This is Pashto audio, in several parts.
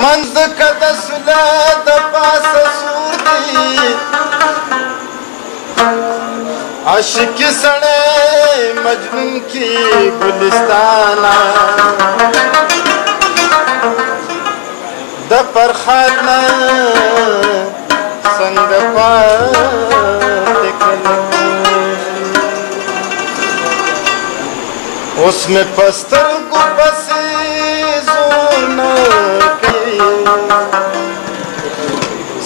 منځ که د سوله د پاسه سور دی عاشقي سړی مجنون کی ګلستانه د فرخار نه څنګه پاتې کلک اوس مې په سترګو پسې زور نه کوي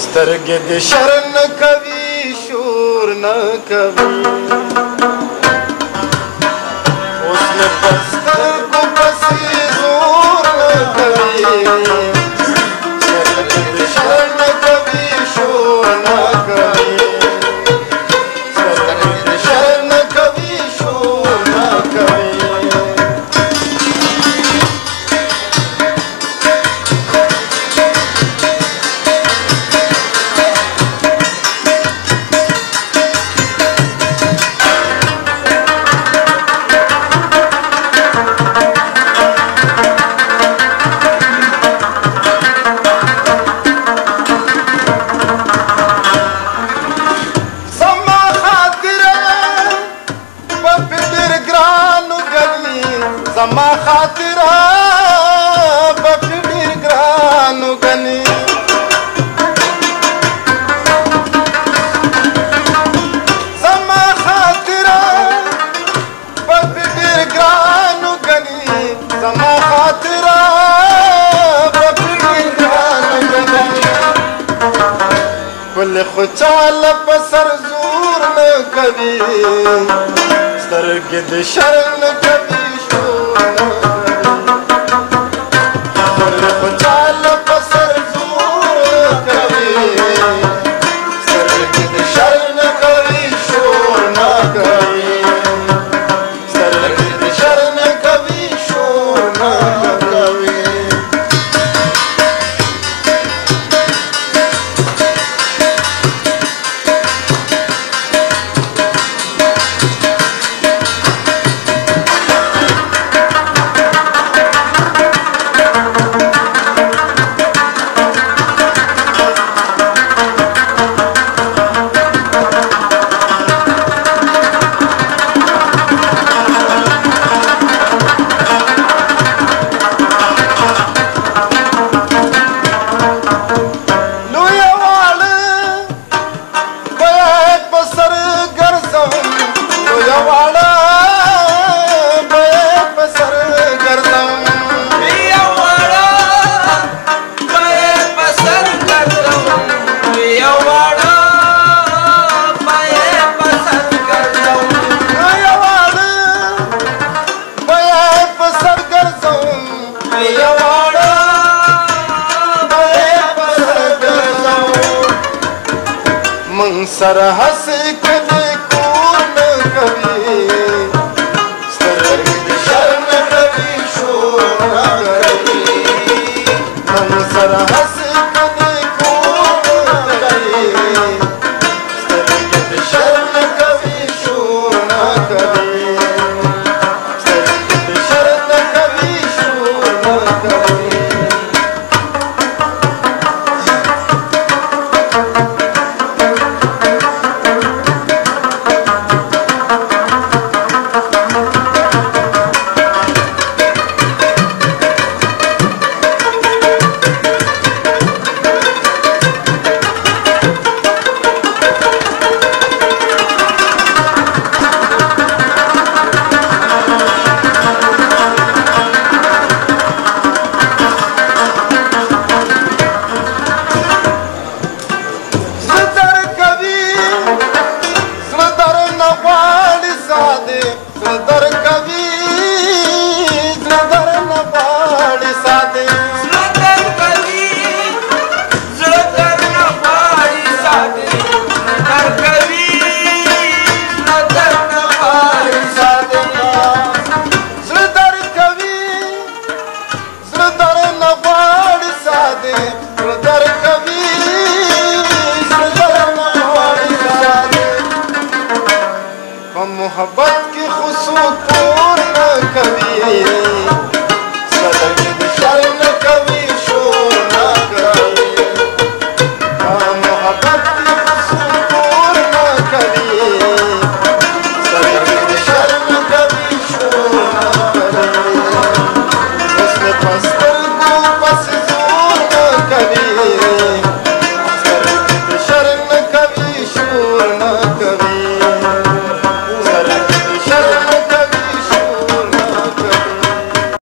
سترګې د شر نه کوي شور نه کوي اوس مې په سترګو پسې زور نه کوي سترګې د شر نه کوي شور نه کوي سترګې د شر نه کوي شور نه کوي زما خاطره په ډېر ګرانو ګڼي زما خاطره په ډېر ګرانو ګڼي زما خاطره په ډېر ګرانو ګڼي ولې خو چاله په سر زور نه کوي سترګې د شر نه کوي سره